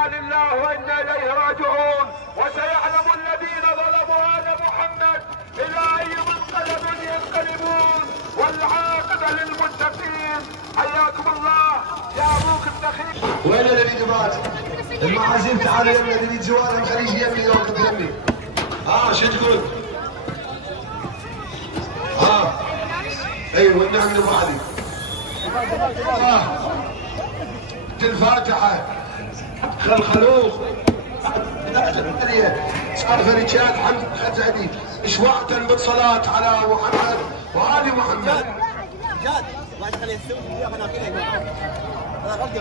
انا لله وانا اليه راجعون. وسيعلم الذين ظلموا آل محمد الى اي منقلب ينقلبون، والعاقبه للمتقين. حياكم الله يا ابوك الدخيل. وين نبي دبات؟ المعازيم تعالوا يمنا، نبي زوال الخليج يمي يوقف يمي. شو تقول؟ ايوه والنعم ابو علي. الفاتحه خلخلوخ 11 صار فريجات حمد خزعدي اشواعة بالصلاة على محمد وآل محمد. جاد ما تخليه يستوي انا كذا غلقه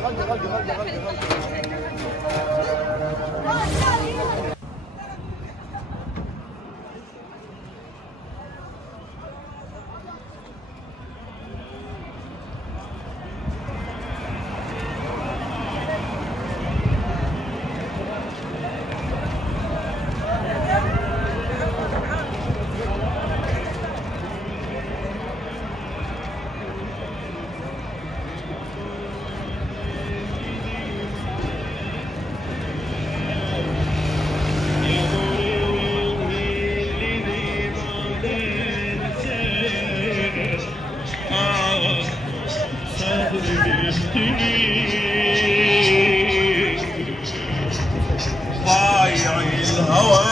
ضايع الهوى.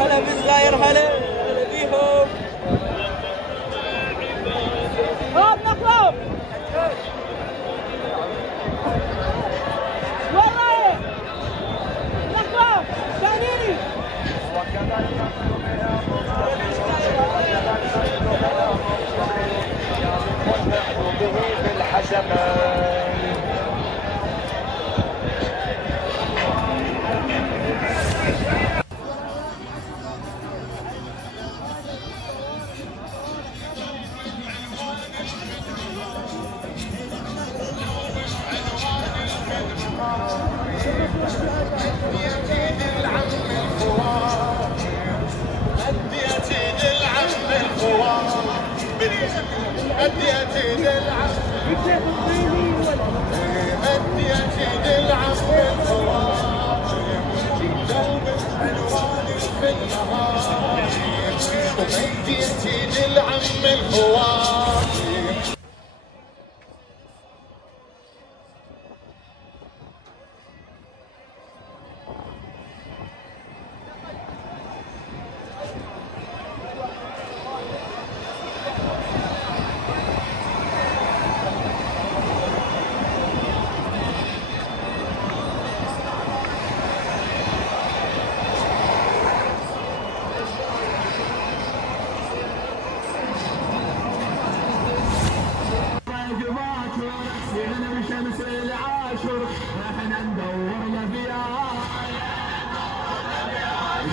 هلا بالصغير، هلا بيهم. هاب مقلوب والله مقلوب ثانيني.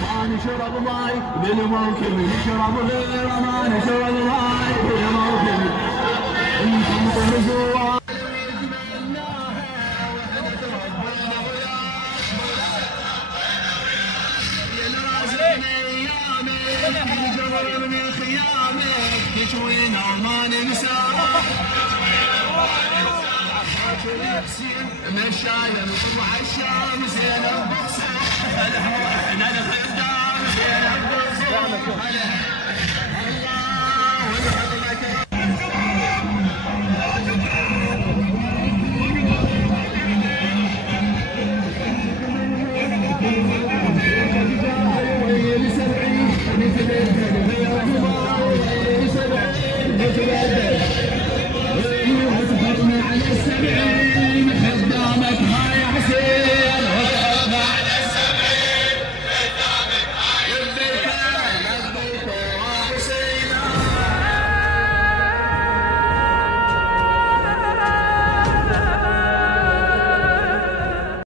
ما نشرب ماي بالموكب، نشرب غير ما نشرب ماي بالموكب. انتم طلعوا من خيامك تشوينا وما ننساك. مشاية نطلع الشام زين